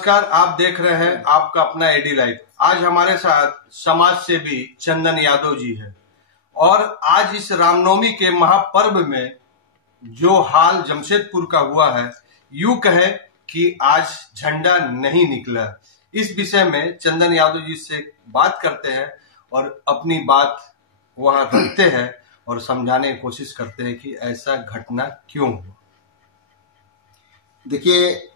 नमस्कार, आप देख रहे हैं आपका अपना एडी लाइफ। आज हमारे साथ समाज सेवी चंदन यादव जी है और आज इस रामनवमी के महापर्व में जो हाल जमशेदपुर का हुआ है, यूं कहे कि आज झंडा नहीं निकला। इस विषय में चंदन यादव जी से बात करते हैं और अपनी बात वहां रखते हैं और समझाने की कोशिश करते हैं कि ऐसा घटना क्यों हुआ। देखिए,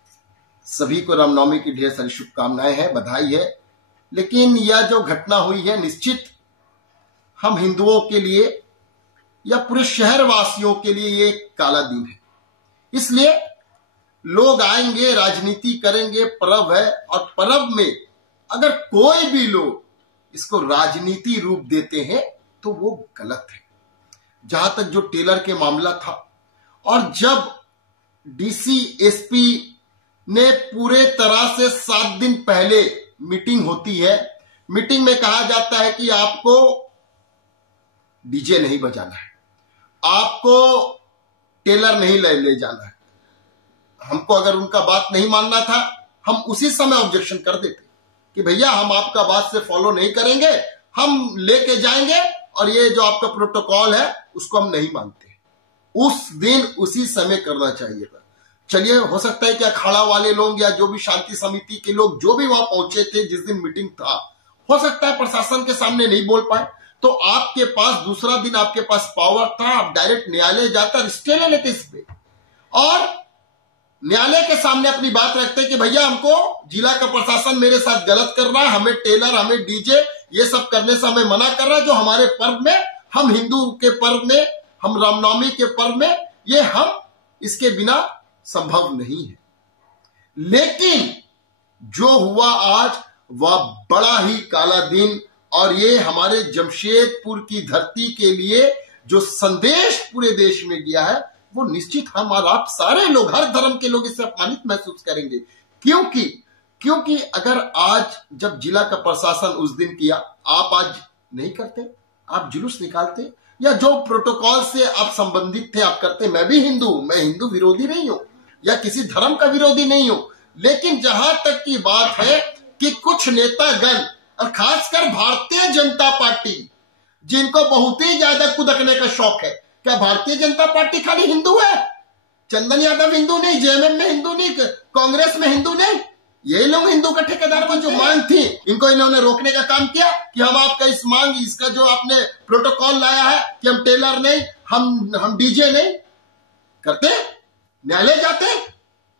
सभी को रामनवमी की ढेर सारी शुभकामनाएं हैं, बधाई है। लेकिन यह जो घटना हुई है, निश्चित हम हिंदुओं के लिए या पूरे शहर वासियों के लिए ये एक काला दिन है। इसलिए लोग आएंगे, राजनीति करेंगे, पर्व है और पर्व में अगर कोई भी लोग इसको राजनीति रूप देते हैं तो वो गलत है। जहां तक जो टेलर के मामला था, और जब डीसी एसपी ने पूरे तरह से 7 दिन पहले मीटिंग होती है, मीटिंग में कहा जाता है कि आपको डीजे नहीं बजाना है, आपको टेलर नहीं ले जाना है। हमको अगर उनका बात नहीं मानना था, हम उसी समय ऑब्जेक्शन कर देते कि भैया हम आपका बात से फॉलो नहीं करेंगे, हम लेके जाएंगे और ये जो आपका प्रोटोकॉल है उसको हम नहीं मानते। उस दिन उसी समय करना चाहिए था। चलिए, हो सकता है कि अखाड़ा वाले लोग या जो भी शांति समिति के लोग जो भी वहां पहुंचे थे जिस दिन मीटिंग था, हो सकता है प्रशासन के सामने नहीं बोल पाए, तो आपके पास दूसरा दिन आपके पास पावर था, आप डायरेक्ट न्यायालय जाकर स्टे ले लेते इस पे और न्यायालय के सामने अपनी बात रखते कि भैया हमको जिला का प्रशासन मेरे साथ गलत कर रहा है, हमें टेलर, हमें डीजे ये सब करने से हमें मना कर रहा है। जो हमारे पर्व में, हम हिंदू के पर्व में, हम रामनवमी के पर्व में, ये हम इसके बिना संभव नहीं है। लेकिन जो हुआ आज वह बड़ा ही काला दिन, और ये हमारे जमशेदपुर की धरती के लिए जो संदेश पूरे देश में गया है, वो निश्चित हम और आप सारे लोग, हर धर्म के लोग इससे अपमानित महसूस करेंगे। क्योंकि अगर आज जब जिला का प्रशासन उस दिन किया, आप आज नहीं करते, आप जुलूस निकालते या जो प्रोटोकॉल से आप संबंधित थे आप करते। मैं भी हिंदू हूं, मैं हिंदू विरोधी नहीं हूं या किसी धर्म का विरोधी नहीं हूं, लेकिन जहां तक की बात है कि कुछ नेतागण और खासकर भारतीय जनता पार्टी, जिनको बहुत ही ज्यादा कुदकने का शौक है, क्या भारतीय जनता पार्टी खाली हिंदू है? चंदन यादव हिंदू नहीं, जेएमएम में हिंदू नहीं, कांग्रेस में हिंदू नहीं, यही लोग हिंदू का ठेकेदार बन। जो मांग थी इनको इन्होंने रोकने का काम किया कि हम आपका इस मांग, इसका जो आपने प्रोटोकॉल लाया है कि हम टेलर नहीं, हम डीजे नहीं करते, न्यायालय जाते।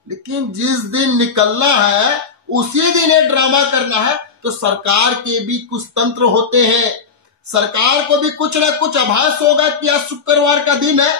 लेकिन जिस दिन निकलना है उसी दिन ये ड्रामा करना है, तो सरकार के भी कुछ तंत्र होते हैं। सरकार को भी कुछ ना कुछ आभास होगा कि आज शुक्रवार का दिन है,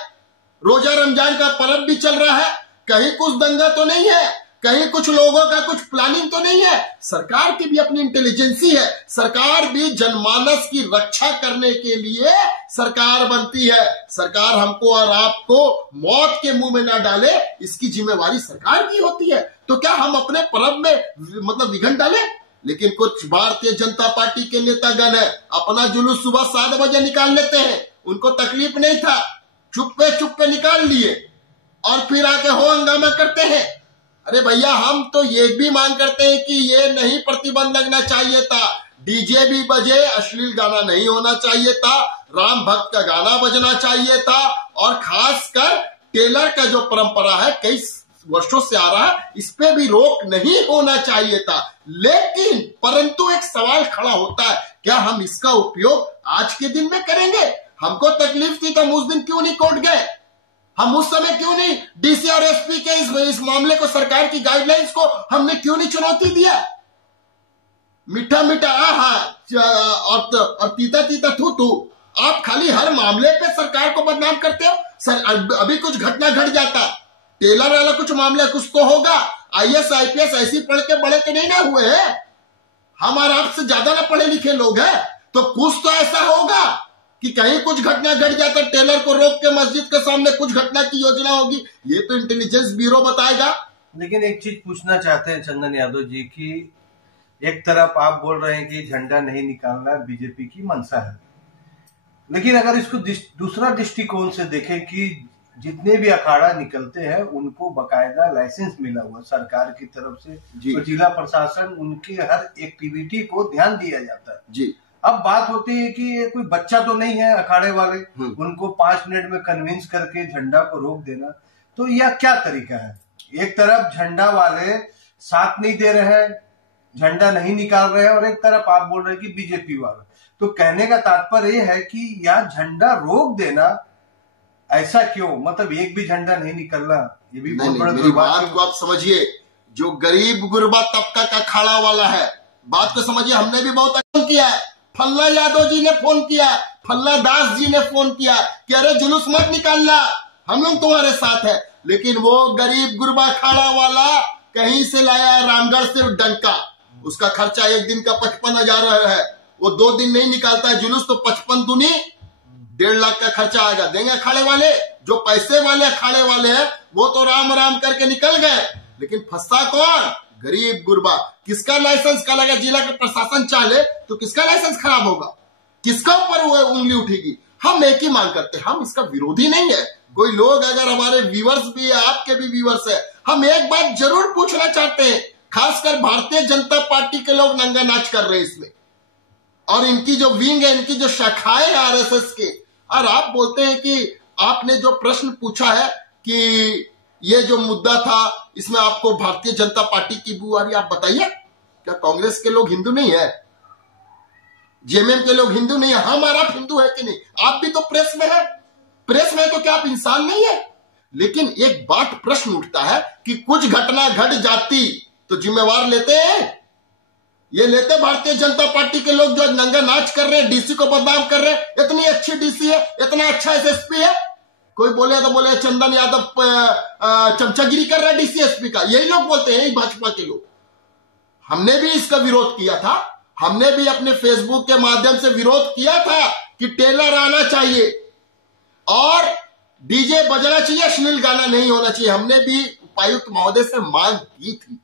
रोजा रमजान का पर्व भी चल रहा है, कहीं कुछ दंगा तो नहीं है, कहीं कुछ लोगों का कुछ प्लानिंग तो नहीं है। सरकार की भी अपनी इंटेलिजेंसी है, सरकार भी जनमानस की रक्षा करने के लिए सरकार बनती है। सरकार हमको और आपको मौत के मुंह में ना डाले, इसकी जिम्मेवारी सरकार की होती है। तो क्या हम अपने पर्व में विघन डाले? लेकिन कुछ भारतीय जनता पार्टी के नेतागण है, अपना जुलूस सुबह 7 बजे निकाल लेते हैं, उनको तकलीफ नहीं था, चुप्पे निकाल लिए और फिर आके हो हंगामा करते हैं। अरे भैया, हम तो ये भी मांग करते हैं कि ये नहीं प्रतिबंध लगना चाहिए था, डीजे भी बजे, अश्लील गाना नहीं होना चाहिए था, राम भक्त का गाना बजना चाहिए था, और खासकर टेलर का जो परंपरा है कई वर्षों से आ रहा है, इस पे भी रोक नहीं होना चाहिए था। लेकिन परंतु एक सवाल खड़ा होता है, क्या हम इसका उपयोग आज के दिन में करेंगे? हमको तकलीफ थी तो हम उस दिन क्यों नहीं कोर्ट गए? हम उस समय क्यों नहीं डीसी और एसपी के इस मामले को, सरकार की गाइडलाइंस को हमने क्यों नहीं चुनौती दिया? मीठा मीठा आहा और तीता तीता थू। आप खाली हर मामले पे सरकार को बदनाम करते हो। अभी कुछ घटना घट जाता, टेलर वाला कुछ मामला कुछ तो होगा, आईएएस आईपीएस ऐसी पढ़ के बड़े तो नहीं ना हुए हैं, हम और आपसे ज्यादा ना पढ़े लिखे लोग हैं, तो कुछ तो ऐसा होगा कि कहीं कुछ घटना घट जाता, टेलर को रोक के मस्जिद के सामने कुछ घटना की योजना होगी, ये तो इंटेलिजेंस ब्यूरो बताएगा। लेकिन एक चीज पूछना चाहते हैं चंदन यादव जी की, एक तरफ आप बोल रहे हैं कि झंडा नहीं निकालना बीजेपी की मंशा है, लेकिन अगर इसको दूसरा दृष्टिकोण से देखें कि जितने भी अखाड़ा निकलते हैं उनको बकायदा लाइसेंस मिला हुआ सरकार की तरफ से, और जिला प्रशासन उनकी हर एक्टिविटी को ध्यान दिया जाता है जी। अब बात होती है कि ये कोई बच्चा तो नहीं है अखाड़े वाले, उनको 5 मिनट में कन्विंस करके झंडा को रोक देना, तो यह क्या तरीका है? एक तरफ झंडा वाले साथ नहीं दे रहे हैं, झंडा नहीं निकाल रहे हैं, और एक तरफ आप बोल रहे हैं कि बीजेपी वाले। तो कहने का तात्पर्य यह है कि यह झंडा रोक देना, ऐसा क्यों? मतलब एक भी झंडा नहीं निकलना, ये भी बहुत बड़ा बात को आप समझिए। जो गरीब गुरबा तबका का अखाड़ा वाला है, बात को समझिए। हमने भी बहुत फोन किया है, फल्ला यादव जी ने फोन किया, फल्ला दास जी ने फोन किया कि अरे जुलूस मत निकालना, हम लोग तुम्हारे साथ है। लेकिन वो गरीब गुरबा अखाड़ा वाला कहीं से लाया रामगढ़ से डंका, उसका खर्चा एक दिन का 55,000 है। वो 2 दिन नहीं निकालता है जुलूस तो 55 दूनी 1.5 लाख का खर्चा आएगा। देंगे अखाड़े वाले, जो पैसे वाले अखाड़े वाले हैं वो तो राम राम करके निकल गए, लेकिन फंसा कौन? गरीब गुरबा। किसका लाइसेंस का लगा? जिला का प्रशासन चाहे तो किसका लाइसेंस खराब होगा? किसका ऊपर वो उंगली उठेगी? हम एक ही मांग करते हैं, हम इसका विरोधी नहीं है। कोई लोग अगर हमारे व्यूअर्स भी है, आपके भी व्यूअर्स है, हम एक बात जरूर पूछना चाहते हैं, खासकर भारतीय जनता पार्टी के लोग नंगा नाच कर रहे हैं इसमें, और इनकी जो विंग है, इनकी जो शाखाएं आरएसएस के, और आप बोलते हैं कि आपने जो प्रश्न पूछा है कि ये जो मुद्दा था इसमें आपको भारतीय जनता पार्टी की बू आ रही, आप बताइए क्या कांग्रेस के लोग हिंदू नहीं है? जेएमएम के लोग हिंदू नहीं है? हम और आप हिंदू है कि नहीं? आप भी तो प्रेस में है, प्रेस में तो क्या आप इंसान नहीं है? लेकिन एक बात प्रश्न उठता है कि कुछ घटना घट जाती तो जिम्मेवार लेते हैं? ये लेते भारतीय जनता पार्टी के लोग जो नंगा नाच कर रहे हैं, डीसी को बदनाम कर रहे हैं। इतनी अच्छी डीसी है, इतना अच्छा एसएसपी है, कोई बोले तो बोले चंदन यादव चमचागिरी कर रहा है डीसी एसपी का, यही लोग बोलते हैं, यही भाजपा के लोग। हमने भी इसका विरोध किया था, हमने भी अपने फेसबुक के माध्यम से विरोध किया था कि टेलर आना चाहिए और डीजे बजना चाहिए, अश्लील गाना नहीं होना चाहिए। हमने भी उपायुक्त महोदय से मांग की थी,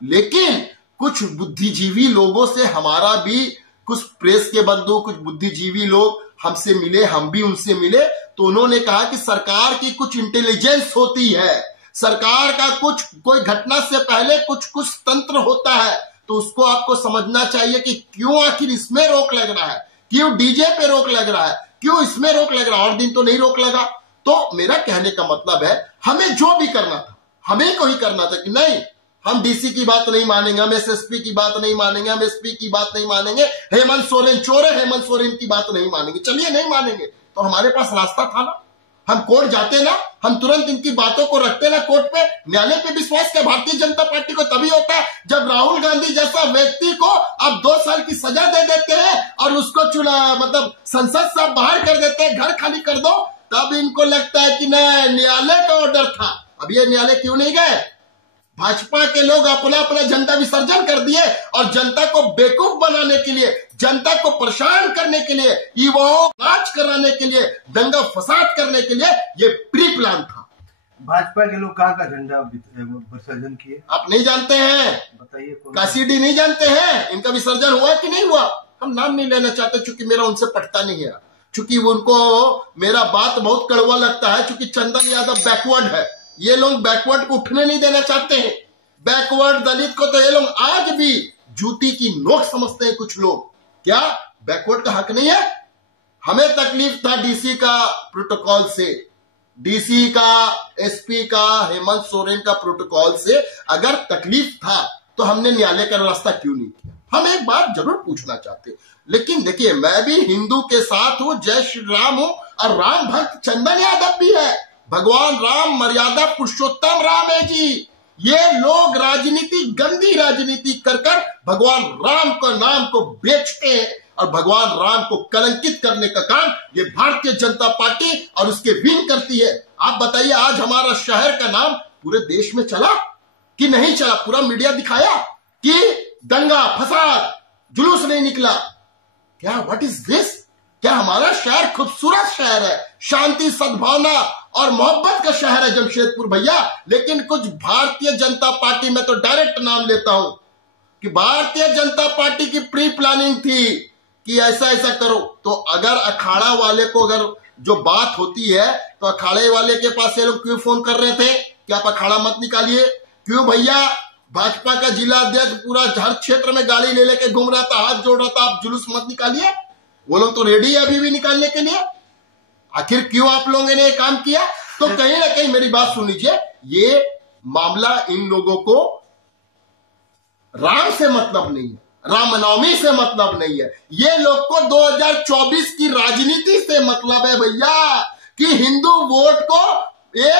लेकिन कुछ बुद्धिजीवी लोगों से हमारा भी, कुछ प्रेस के बंधु, कुछ बुद्धिजीवी लोग हमसे मिले, हम भी उनसे मिले, तो उन्होंने कहा कि सरकार की कुछ इंटेलिजेंस होती है, सरकार का कुछ कोई घटना से पहले कुछ तंत्र होता है, तो उसको आपको समझना चाहिए कि क्यों आखिर इसमें रोक लग रहा है, क्यों डीजे पे रोक लग रहा है, क्यों इसमें रोक लग रहा है, और दिन तो नहीं रोक लगा। तो मेरा कहने का मतलब है, हमें जो भी करना था, हमें को ही करना था कि नहीं, हम डीसी की बात नहीं मानेंगे, हम एसएसपी की बात नहीं मानेंगे, हम एसपी की बात नहीं मानेंगे, हेमंत सोरेन चोर है, हेमंत सोरेन की बात नहीं मानेंगे। चलिए नहीं मानेंगे तो हमारे पास रास्ता था ना, हम कोर्ट जाते ना, हम तुरंत इनकी बातों को रखते ना कोर्ट पे। न्यायालय पे विश्वास क्या भारतीय जनता पार्टी को तभी होता है जब राहुल गांधी जैसा व्यक्ति को आप 2 साल की सजा दे देते हैं और उसको मतलब संसद से बाहर कर देते हैं, घर खाली कर दो, तब इनको लगता है कि नहीं, न्यायालय का ऑर्डर था। अब ये न्यायालय क्यों नहीं गए? भाजपा के लोग अपना अपना झंडा विसर्जन कर दिए और जनता को बेवकूफ बनाने के लिए, जनता को परेशान करने के लिए, युवाओं नाच कराने के लिए, दंगा फसाद करने के लिए ये प्री प्लान था। भाजपा के लोग कहाँ का झंडा विसर्जन किए आप नहीं जानते हैं? बताइए। काशीडी नहीं जानते हैं? इनका विसर्जन हुआ कि नहीं हुआ? हम नाम नहीं लेना चाहते चूंकि मेरा उनसे पटता नहीं है, चूंकि उनको मेरा बात बहुत कड़वा लगता है, चूंकि चंदन यादव बैकवर्ड है, ये लोग बैकवर्ड को उठने नहीं देना चाहते हैं। बैकवर्ड दलित को तो ये लोग आज भी जूती की नोक समझते हैं कुछ लोग। क्या बैकवर्ड का हक नहीं है? हमें तकलीफ था डीसी का प्रोटोकॉल से, डीसी का, एसपी का, हेमंत सोरेन का प्रोटोकॉल से अगर तकलीफ था तो हमने न्यायालय का रास्ता क्यों नहीं किया? हम एक बात जरूर पूछना चाहते। लेकिन देखिए, मैं भी हिंदू के साथ हूं, जय श्री राम हूं, और राम भक्त चंदन यादव भी है। भगवान राम मर्यादा पुरुषोत्तम राम है जी। ये लोग राजनीति, गंदी राजनीति कर भगवान राम का नाम को बेचते हैं और भगवान राम को कलंकित करने का काम ये भारतीय जनता पार्टी और उसके विंग करती है। आप बताइए, आज हमारा शहर का नाम पूरे देश में चला कि नहीं चला? पूरा मीडिया दिखाया कि दंगा फसाद, जुलूस नहीं निकला। क्या व्हाट इज दिस? क्या हमारा शहर खूबसूरत शहर है, शांति, सद्भावना और मोहब्बत का शहर है जमशेदपुर भैया, लेकिन कुछ भारतीय जनता पार्टी में तो डायरेक्ट नाम लेता हूं कि भारतीय जनता पार्टी की प्री प्लानिंग थी कि ऐसा ऐसा करो। तो अगर अखाड़ा वाले को अगर जो बात होती है तो तो अखाड़े वाले के पास ये लोग क्यों फोन कर रहे थे कि आप अखाड़ा मत निकालिए? क्यों भैया? भाजपा का जिला अध्यक्ष पूरा हर क्षेत्र में गाड़ी ले लेके घूम रहा था, हाथ जोड़ रहा था, आप जुलूस मत निकालिए। वो लोग तो रेडी है अभी भी निकालने के लिए। आखिर क्यों आप लोगों ने काम किया? तो कहीं ना कहीं मेरी बात सुन लीजिए, ये मामला इन लोगों को राम से मतलब नहीं है, रामनवमी से मतलब नहीं है। ये लोग को 2024 की राजनीति से मतलब है भैया, कि हिंदू वोट को ये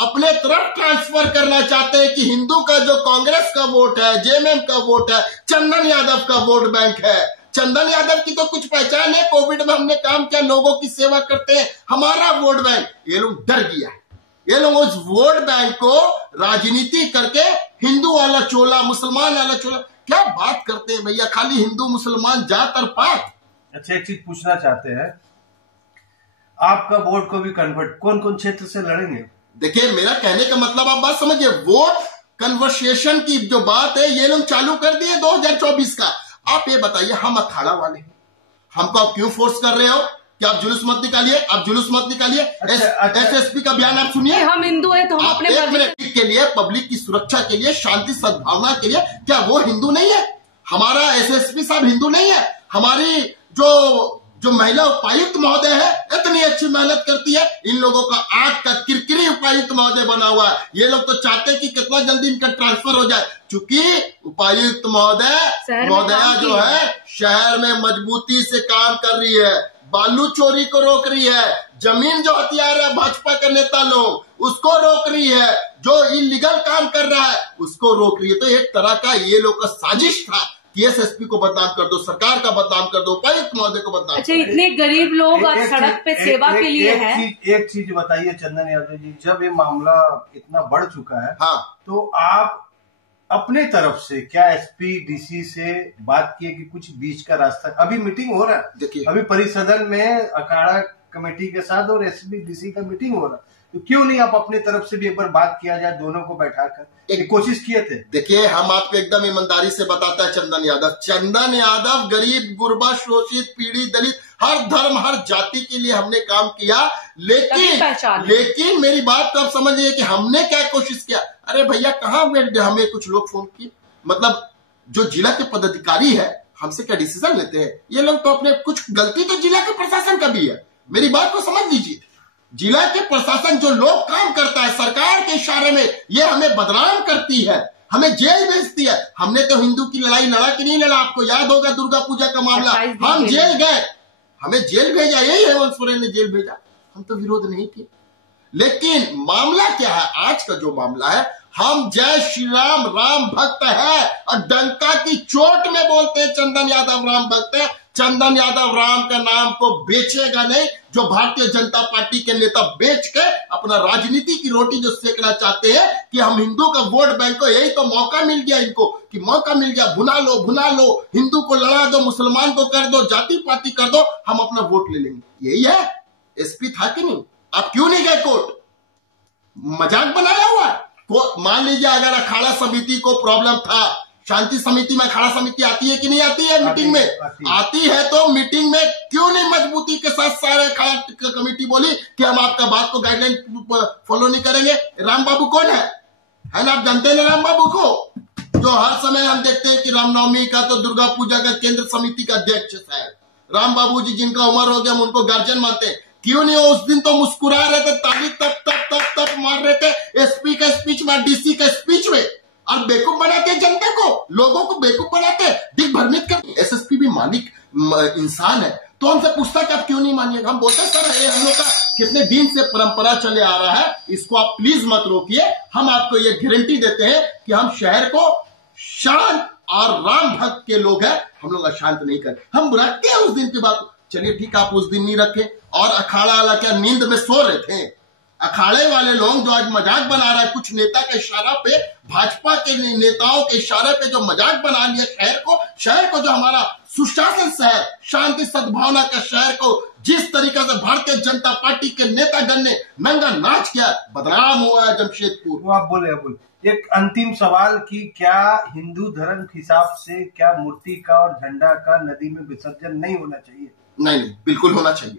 अपने तरफ ट्रांसफर करना चाहते हैं, कि हिंदू का जो कांग्रेस का वोट है, जेएमएम का वोट है, चंदन यादव का वोट बैंक है। चंदन यादव की तो कुछ पहचान है, कोविड में हमने काम किया, लोगों की सेवा करते हैं, हमारा वोट बैंक। ये लोग डर गया है, ये लोग उस वोट बैंक को राजनीति करके हिंदू वाला चोला, मुसलमान वाला चोला, क्या बात करते हैं भैया, खाली हिंदू मुसलमान जात और पात। अच्छा, एक चीज पूछना चाहते हैं, आपका वोट को भी कन्वर्ट कौन कौन क्षेत्र से लड़ेंगे? देखिए, मेरा कहने का मतलब आप बात समझिए, वोट कन्वर्सेशन की जो बात है ये लोग चालू कर दिए 2024 का। आप ये बताइए, हम अखाड़ा वाले हैं, हमको आप क्यों फोर्स कर रहे हो कि आप जुलूस मत निकालिए, आप जुलूस मत निकालिए? एसएसपी का बयान आप सुनिए। हम हिंदू हैं तो हम अपने के लिए, पब्लिक की सुरक्षा के लिए, शांति सद्भावना के लिए, क्या वो हिंदू नहीं है? हमारा एसएसपी साहब हिंदू नहीं है? हमारी जो महिला उपायुक्त महोदय है, इतनी अच्छी मेहनत करती है, इन लोगों का आंख का किरकिरी उपायुक्त महोदय बना हुआ है। ये लोग तो चाहते हैं कि कितना जल्दी इनका ट्रांसफर हो जाए, क्योंकि उपायुक्त महोदया जो है शहर में मजबूती से काम कर रही है, बालू चोरी को रोक रही है, जमीन जो हथियार है भाजपा के नेता लोग उसको रोक रही है, जो इलीगल काम कर रहा है उसको रोक रही है। तो एक तरह का ये लोग का साजिश था कि एसएसपी को बदनाम कर दो, सरकार का बदनाम कर दो, उपायुक्त महोदय को बदनाम। अच्छा, इतने गरीब लोग अब सड़क पे सेवा के लिए हैं। एक चीज बताइए चंदन यादव जी, जब ये मामला इतना बढ़ चुका है, हाँ, तो आप अपने तरफ से क्या एसपी डीसी से बात किए कि कुछ बीच का रास्ता? अभी मीटिंग हो रहा है, देखिए अभी परिसदन में अखाड़ा कमेटी के साथ और एसपी डीसी का मीटिंग हो रहा है, तो क्यों नहीं आप अपने तरफ से भी एक बार बात किया जाए, दोनों को बैठाकर? एक कोशिश किए थे। देखिए, हम आपको एकदम ईमानदारी से बताता है, चंदन यादव गरीब गुरबा शोषित पीड़ित दलित हर धर्म हर जाति के लिए हमने काम किया, लेकिन मेरी बात तो आप समझिए कि हमने क्या कोशिश किया। अरे भैया, कहाँ हमें कुछ लोग फोन किए, मतलब जो जिला के पदाधिकारी है हमसे क्या डिसीजन लेते हैं? ये लोग तो अपने, कुछ गलती तो जिला के प्रशासन का भी है, मेरी बात को समझ लीजिए। जिला के प्रशासन जो लोग काम करता है सरकार के इशारे में, ये हमें बदनाम करती है, हमें जेल भेजती है। हमने तो हिंदू की लड़ाई लड़ा कि नहीं लड़ा? आपको याद होगा दुर्गा पूजा का मामला, हम जेल गए, हमें जेल भेजा, यही हेमंत सोरेन ने जेल भेजा, हम तो विरोध नहीं किए। लेकिन मामला क्या है? आज का जो मामला है, हम जय श्री राम राम भक्त है और डंका की चोट में बोलते हैं चंदन यादव राम भक्त है। चंदन यादव राम का नाम को बेचेगा नहीं, जो भारतीय जनता पार्टी के नेता बेच के अपना राजनीति की रोटी जो सेकना चाहते हैं कि हम हिंदू का वोट बैंक को, यही तो मौका मिल गया इनको, कि मौका मिल गया, भुना लो, हिंदू को लड़ा दो, मुसलमान को कर दो, जाति पाति कर दो, हम अपना वोट ले लेंगे। यही है। एसपी था कि नहीं? आप क्यों नहीं गए कोर्ट? मजाक बनाया हुआ है। मान लीजिए अगर अखाड़ा समिति को प्रॉब्लम था, शांति समिति में अखाड़ा समिति आती है कि नहीं आती है? मीटिंग में आती है, तो मीटिंग में क्यों नहीं मजबूती के साथ सारे अखाड़ा कमेटी बोली कि हम आपका बात को गाइडलाइन फॉलो नहीं करेंगे? राम बाबू कौन है ना? आप जानते हैं राम बाबू को, जो हर समय हम देखते हैं कि रामनवमी का तो दुर्गा पूजा का केंद्र समिति का अध्यक्ष है राम बाबू जी, जिनका उम्र हो गया, हम उनको गार्जियन मानते हैं। क्यों नहीं? उस दिन तो मुस्कुरा रहे थे, ताली तप मार रहे थे एसपी का स्पीच में, डीसी का स्पीच में, और बेवकूफ बनाते जनता को, लोगों को बेवकूफ बनाते, दिग्भ्रमित करते। एसएसपी भी मालिक इंसान है, तो हमसे पूछता कि आप क्यों नहीं मानिएगा? हम बोलते सर, ये हम लोग का कितने दिन से परंपरा चले आ रहा है, इसको आप प्लीज मत रोकिए। हम आपको ये गारंटी देते हैं कि हम शहर को शांत और राम भक्त के लोग हैं, हम लोग अशांत नहीं करें। हम रखते हैं उस दिन की बात, चलिए ठीक है, आप उस दिन नहीं रखे। और अखाड़ा वाला क्या नींद में सो रहे थे? अखाड़े वाले लोग जो आज मजाक बना रहा है, कुछ नेता के इशारा पे, भाजपा के नेताओं के इशारे पे जो मजाक बना लिया शहर को जो हमारा सुशासन शहर, शांति सद्भावना का शहर को जिस तरीके से भारतीय जनता पार्टी के नेतागण ने नंगा नाच किया, बदनाम हुआ है जमशेदपुर। वो आप बोले एक अंतिम सवाल की, क्या हिंदू धर्म के हिसाब से क्या मूर्ति का और झंडा का नदी में विसर्जन नहीं होना चाहिए? नहीं, बिल्कुल होना चाहिए।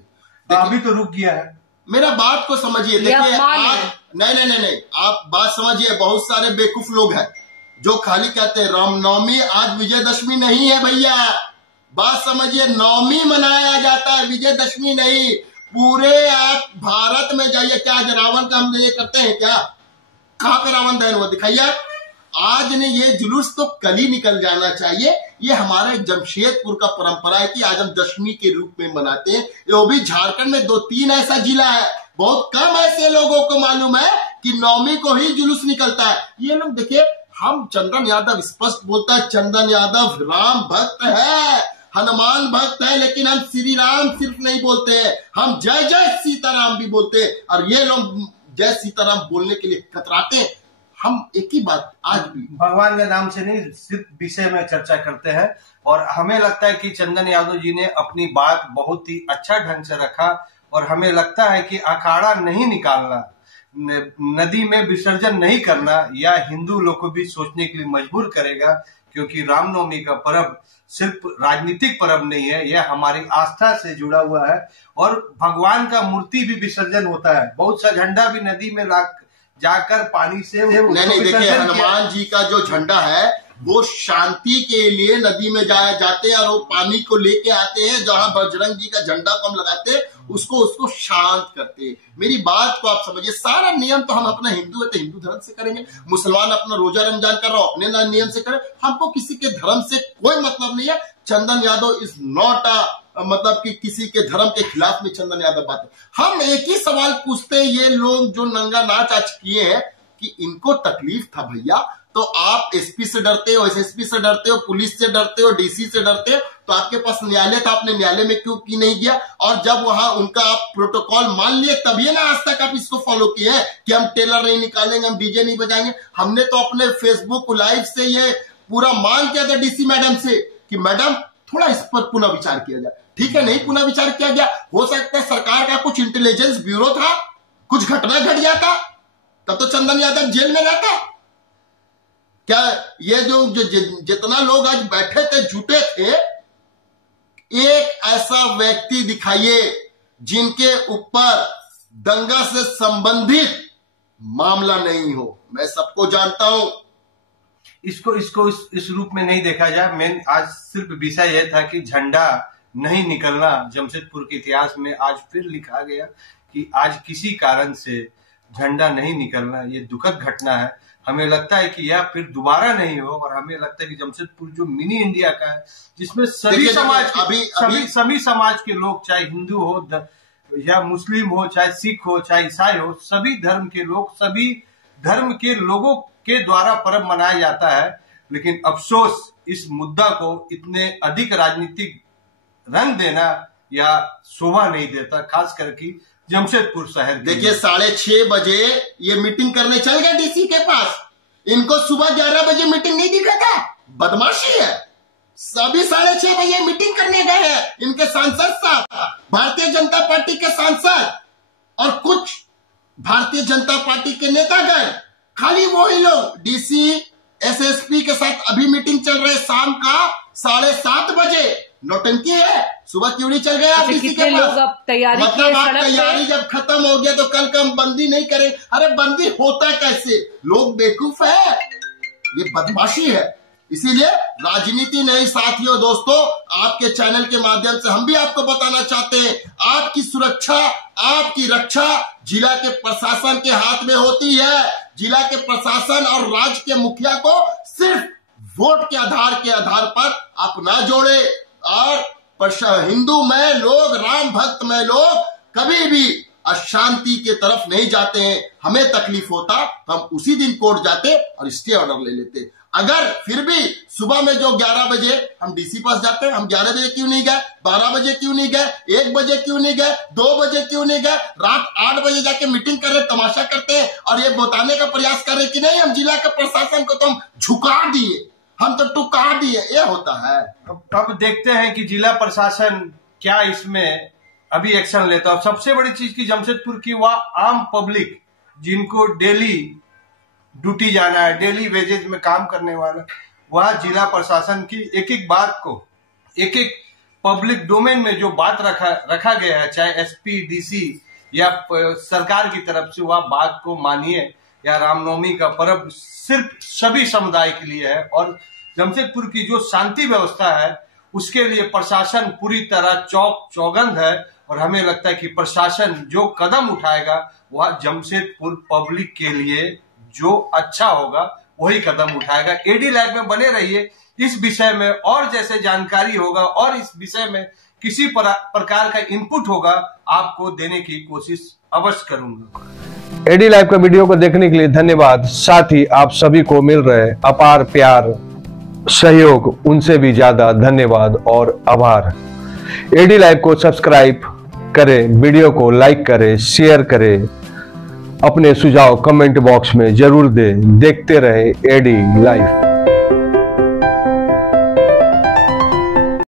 अभी तो रुक गया है। मेरा बात को समझिए। देखिए आप नहीं, आप बात समझिए। बहुत सारे बेवकूफ लोग हैं जो खाली कहते हैं रामनवमी, आज विजयदशमी नहीं है भैया, बात समझिए। नवमी मनाया जाता है, विजयदशमी नहीं। पूरे आप भारत में जाइए, क्या आज रावण का हम ये करते हैं क्या? कहां पे रावण दहन हुआ दिखाइए। आज ने ये जुलूस तो कल ही निकल जाना चाहिए। ये हमारे जमशेदपुर का परंपरा है कि आज हम दशमी के रूप में मनाते हैं। वो भी झारखंड में 2-3 ऐसा जिला है, बहुत कम ऐसे लोगों को मालूम है कि नवमी को ही जुलूस निकलता है। ये लोग देखिए, हम चंदन यादव स्पष्ट बोलता है, चंदन यादव राम भक्त है, हनुमान भक्त है, लेकिन हम श्री राम सिर्फ नहीं बोलते हैं, हम जय जय सीताराम भी बोलते हैं। और ये लोग जय सीताराम बोलने के लिए कतराते हैं। हम एक ही बात आज भी भगवान के नाम से नहीं, सिर्फ विषय में चर्चा करते हैं। और हमें लगता है कि चंदन यादव जी ने अपनी बात बहुत ही अच्छा ढंग से रखा। और हमें लगता है कि अखाड़ा नहीं निकालना, नदी में विसर्जन नहीं करना, या हिंदू लोग को भी सोचने के लिए मजबूर करेगा। क्योंकि रामनवमी का पर्व सिर्फ राजनीतिक पर्व नहीं है, यह हमारी आस्था से जुड़ा हुआ है। और भगवान का मूर्ति भी विसर्जन होता है, बहुत सा झंडा भी नदी में जाकर पानी से नहीं देखिए, हनुमान जी का जो झंडा है वो शांति के लिए नदी में जाते हैं और वो पानी को लेके आते हैं। जहां बजरंग जी का झंडा को हम लगाते हैं, उसको शांत करते हैं। मेरी बात को आप समझिए। सारा नियम तो हम अपना हिंदू है तो हिंदू धर्म से करेंगे, मुसलमान अपना रोजा रमजान कर रहा हो अपने नियम से करें, हमको किसी के धर्म से कोई मतलब नहीं है। चंदन यादव इज नॉट मतलब कि किसी के धर्म के खिलाफ में चंदन यादव बात है। हम एक ही सवाल पूछते हैं, ये लोग जो नंगा नाच आज किए हैं कि इनको तकलीफ था भैया, तो आप एसपी से डरते हो, एसएसपी से डरते हो, पुलिस से डरते हो, डीसी से डरते हो, तो आपके पास न्यायालय था, आपने न्यायालय में क्यों की नहीं गया? और जब वहां उनका आप प्रोटोकॉल मान लिए तभी ना आज तक आप इसको फॉलो किए हैं कि हम टेलर नहीं निकालेंगे, हम डीजे नहीं बजाएंगे। हमने तो अपने फेसबुक लाइव से ये पूरा मांग किया था डीसी मैडम से कि मैडम थोड़ा इस पर पुनः विचार किया जाए। ठीक है, नहीं पुनः विचार किया गया। हो सकता है सरकार का कुछ इंटेलिजेंस ब्यूरो था, कुछ घटना घट जाता, तब तो चंदन यादव जेल में रहता। क्या ये जो जितना लोग आज बैठे थे जुटे थे, एक ऐसा व्यक्ति दिखाइए जिनके ऊपर दंगा से संबंधित मामला नहीं हो। मैं सबको जानता हूं, इसको इस रूप में नहीं देखा जाए। मेन आज सिर्फ विषय यह था कि झंडा नहीं निकलना जमशेदपुर के इतिहास में आज फिर लिखा गया कि आज किसी कारण से झंडा नहीं निकलना, ये दुखद घटना है। हमें लगता है कि यह फिर दोबारा नहीं हो। और हमें लगता है कि जमशेदपुर जो मिनी इंडिया का है, जिसमें सभी समाज के लोग, चाहे हिंदू हो या मुस्लिम हो, चाहे सिख हो, चाहे ईसाई हो, सभी धर्म के लोग, सभी धर्म के लोगों के द्वारा पर्व मनाया जाता है। लेकिन अफसोस इस मुद्दा को इतने अधिक राजनीतिक रंग देना या शोभा नहीं देता, खास करके जमशेदपुर शहर। देखिए 6:30 बजे ये मीटिंग करने चल गए डीसी के पास, इनको सुबह 11 बजे मीटिंग नहीं दिखा था। बदमाशी है। सभी 6:30 बजे मीटिंग करने गए हैं इनके सांसद साहब, भारतीय जनता पार्टी के सांसद और कुछ भारतीय जनता पार्टी के नेतागण। खाली वही लोग डीसी एसएसपी के साथ अभी मीटिंग चल रही है शाम का 7:30 बजे। नौटंकी है। सुबह क्यों नहीं चल गए आप डीसी के पास? मतलब आप तैयारी जब खत्म हो गया तो कल का हम बंदी नहीं करें। अरे बंदी होता कैसे? लोग बेवकूफ है, ये बदमाशी है। इसीलिए राजनीति नहीं साथियों, दोस्तों, आपके चैनल के माध्यम से हम भी आपको बताना चाहते हैं, आपकी सुरक्षा, आपकी रक्षा जिला के प्रशासन के हाथ में होती है। जिला के प्रशासन और राज्य के मुखिया को सिर्फ वोट के आधार पर आप ना जोड़े। और हिंदू में लोग, राम भक्त में लोग कभी भी अशांति के तरफ नहीं जाते हैं। हमें तकलीफ होता तो हम उसी दिन कोर्ट जाते और स्टे ऑर्डर ले लेते। अगर फिर भी सुबह में जो 11 बजे हम डीसी पास जाते हैं, हम 11 बजे क्यों नहीं गए, 12 बजे क्यों नहीं गए, 1 बजे क्यों नहीं गए, 2 बजे क्यों नहीं गए, रात 8 बजे जाके मीटिंग कर रहे, तमाशा करते हैं और ये बताने का प्रयास कर रहे कि नहीं हम जिला के प्रशासन को तो हम झुका दिए, हम तो टुका दिए। ये होता है। अब देखते हैं कि जिला प्रशासन क्या इसमें अभी एक्शन लेता है। सबसे बड़ी चीज की जमशेदपुर की वह आम पब्लिक जिनको डेली ड्यूटी जाना है, डेली वेजेज में काम करने वाला, वह जिला प्रशासन की एक एक बात को, एक एक पब्लिक डोमेन में जो बात रखा गया है, चाहे एसपी, डीसी या सरकार की तरफ से वह बात को मानिए, या रामनवमी का पर्व सिर्फ सभी समुदाय के लिए है। और जमशेदपुर की जो शांति व्यवस्था है उसके लिए प्रशासन पूरी तरह चौकन्ना है, और हमें लगता है कि प्रशासन जो कदम उठाएगा वह जमशेदपुर पब्लिक के लिए जो अच्छा होगा वही कदम उठाएगा। एडी लाइव में बने रहिए इस विषय में, और जैसे जानकारी होगा और इस विषय में किसी प्रकार का इनपुट होगा आपको देने की कोशिश अवश्य करूंगा। एडी लाइव का वीडियो को देखने के लिए धन्यवाद। साथ ही आप सभी को मिल रहे अपार प्यार, सहयोग, उनसे भी ज्यादा धन्यवाद और आभार। एडी लाइव को सब्सक्राइब करें, वीडियो को लाइक करें, शेयर करें, अपने सुझाव कमेंट बॉक्स में जरूर दें। देखते रहे एडी लाइव।